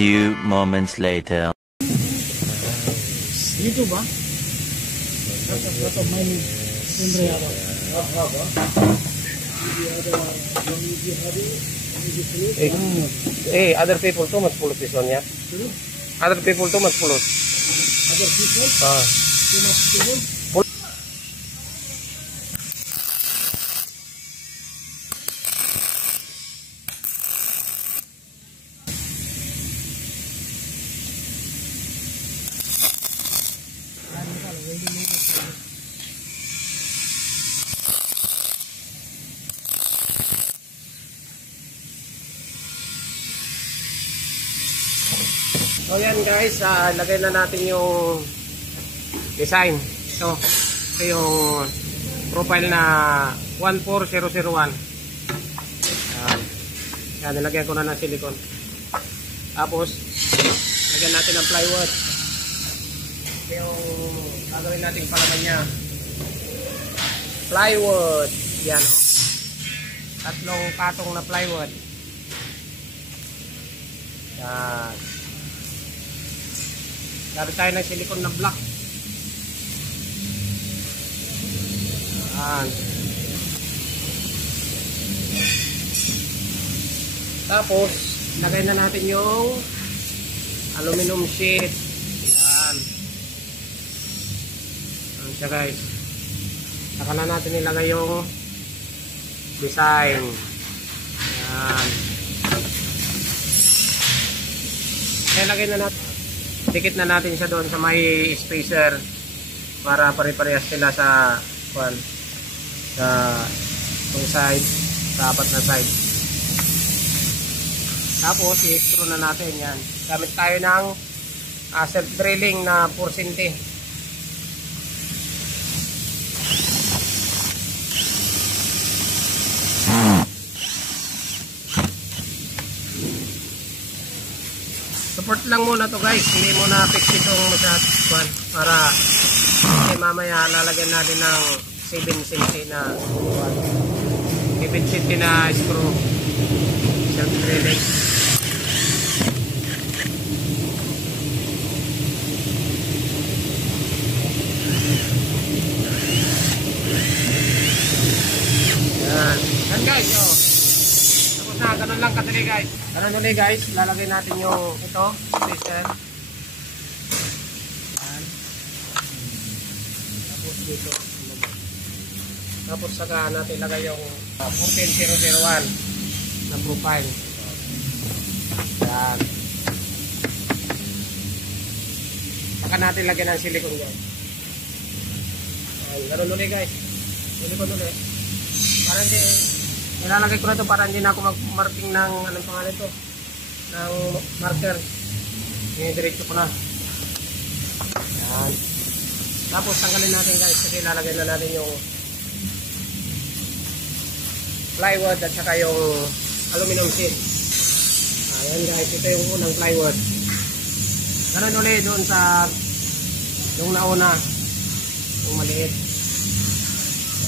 few moments later. Dito ba? Other people too much pulut this one, yeah? Other people too much pulut. Other people? Too much people? So yan guys, lagay na natin yung design. Ito yung profile na 14001. Yan, nilagyan ko na ng silicone. Tapos lagyan natin ng plywood. Ito yung gagawin natin palaman niya. Plywood. Yan, tatlong patong na plywood. Yan. Laro tayo ng silicone na block. Yan. Tapos lagay na natin yung aluminum sheet. Yan. Yan siya guys. Saka na natin ilagay yung design. Yan. Kaya lagay na natin. Dikit na natin siya doon sa may spacer para pare-parehas sila sa side, sa apat na side. Tapos i-screw na natin yan. Gamit tayo ng self-drilling na 4 cm. Support lang muna to guys, hindi muna fix itong masyadong para mamaya lalagyan natin ng 7 cm na 7 cm na screw self-drilling. Yan guys, tapos na, ganun lang kadali guys. Ganun ulit guys, lalagay natin yung ito, spacer. Yan. Tapos dito. Tapos saka natin ilagay yung 14001 na profile. Yan. Saka natin lagyan ng silicone guys. Yan, ganun ulit guys. Silicone ulit. Para hindi, nilalagay ko na ito para hindi na ako mag-marking ng anong pangalan ito, ng marker. Diretso ko na. Yan. Tapos tanggalin natin guys kasi lalagay na natin yung plywood at saka yung aluminum sheet. Ayan guys, ito yung unang plywood. Ganun ulit doon sa yung nauna, yung maliit.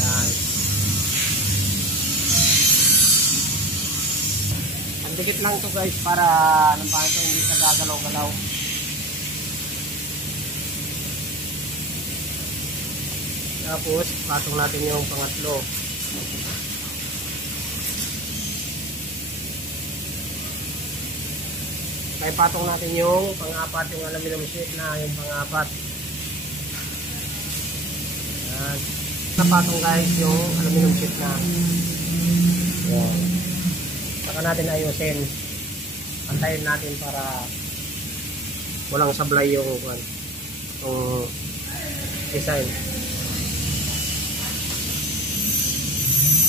Yan. Dikit lang to guys para anong pa ito hindi sa gagalaw-galaw. Tapos patong natin yung pangatlo. Kaya patong natin yung pang-apat, yung aluminum sheet na yung pang-apat. Yan. Napatong guys yung aluminum sheet na. Yan. Saka natin ayusin. Pantayin natin para walang sablay yung design.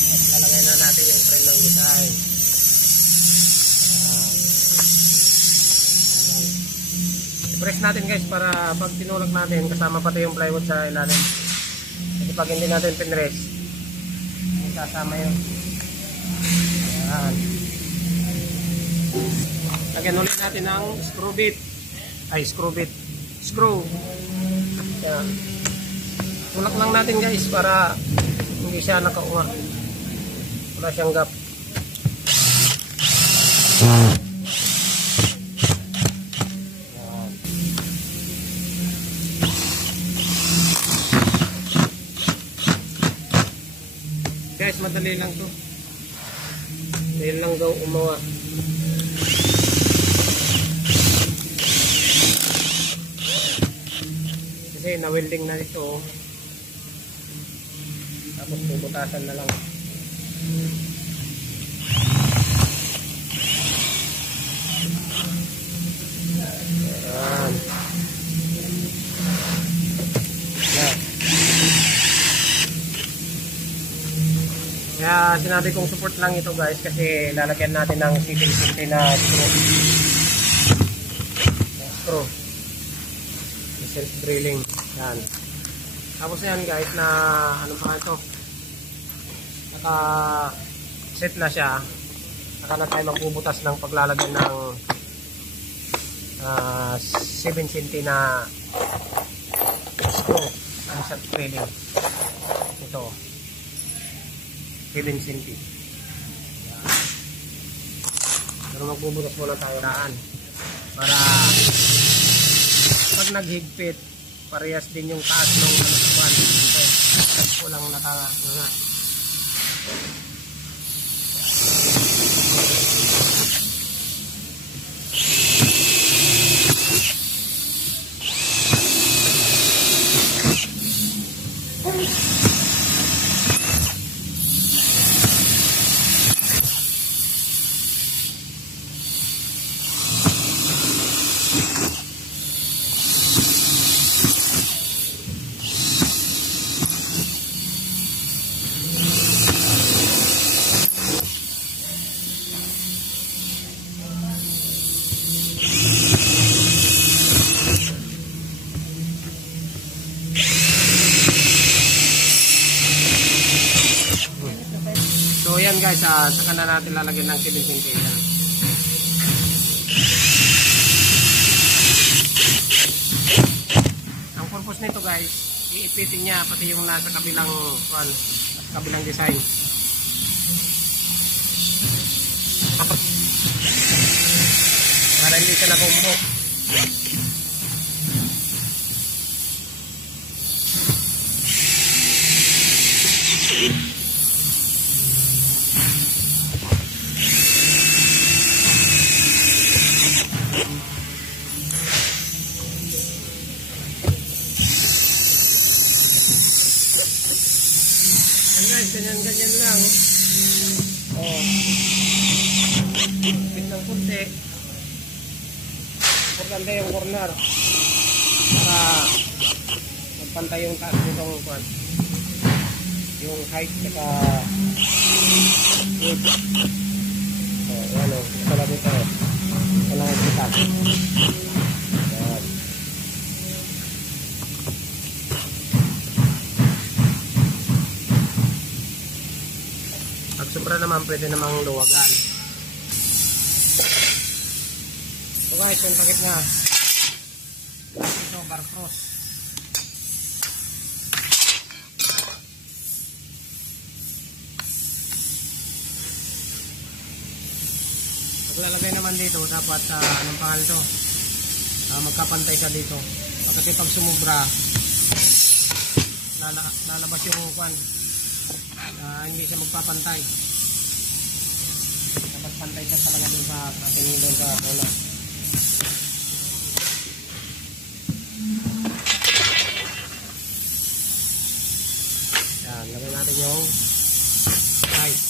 At lalagay na natin yung frame ng design. I-press natin guys para pag tinulak natin kasama pati yung plywood sa ilalim. Kasi pag hindi natin pinrest, sasama yun. Ayan. Lagyan ulit natin ng screw bit. Screw. Ayan. Tulak lang natin guys para hindi siya nakaunga. Wala siyang gap. guys, madali lang to. Madali lang daw umawa. Kasi na-welding na ito. Oh. Tapos bubutasan na lang. Ayan. Kaya sinabi kong support lang ito guys kasi lalagyan natin ng sipin-sipin na screw. Self drilling. Yan. Tapos yan guys na ano pa ito? Naka set na siya. Saka na tayo magbubutas ng paglalagyan ng 7 cm na screw ang self drilling. Ito. 7 cm. Pero magbubutas muna tayo daan para pag naghigpit parehas din yung taas ng ano ko lang nakanga. So yan guys, saka na natin lalagyan ng 7 cm. Ang purpose nito guys, iipitin niya pati yung nasa kabilang design. Para hindi siya nakumbok. Ganyan lang. Oh. Bit ng kunti. Importante yung corner. Para magpantay yung taas nitong kwan. Yung height saka width. Oh, yan o. Ito lang ito. Ito lang yung taas. Yan. Pag sobra naman, pwede namang luwagan. So guys, yung takip na. Ito, bar cross. Paglalagay naman dito, dapat anong pangal ito? Magkapantay ka dito. Kasi pag sumubra, lalabas yung kwan. Hindi siya magpapantay. Dapat pantay siya talaga dun sa tingin dun sa ulo. Yan, lagay natin yung height.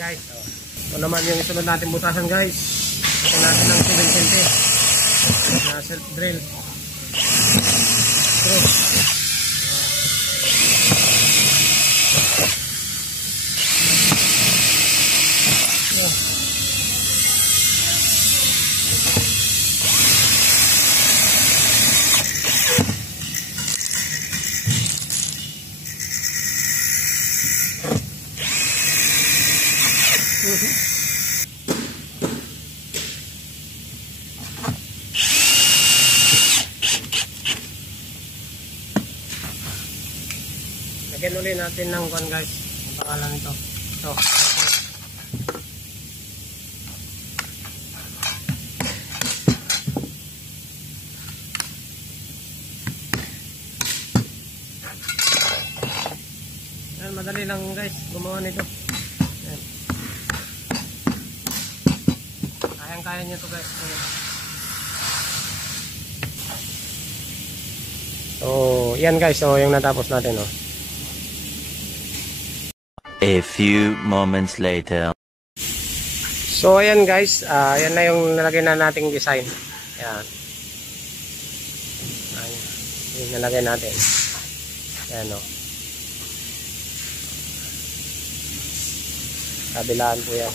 Guys, ito naman yung isunod natin butasan guys. Ito natin ng 7 cm na self drill screw. Lagyan ulit natin ng kwan guys. Ang pangalan nito. Ito. Ayan, madali lang guys gumawa nito. Ayan. Kayang-kaya nyo ito guys. Ayan. So, yan guys. So, yung natapos natin. Oh. A few moments later. So, ayan guys. Yan na yung nalagay na nating design. Ayan. Ayan. Yung nalagay natin. Ayan o. Kabilaan po yan.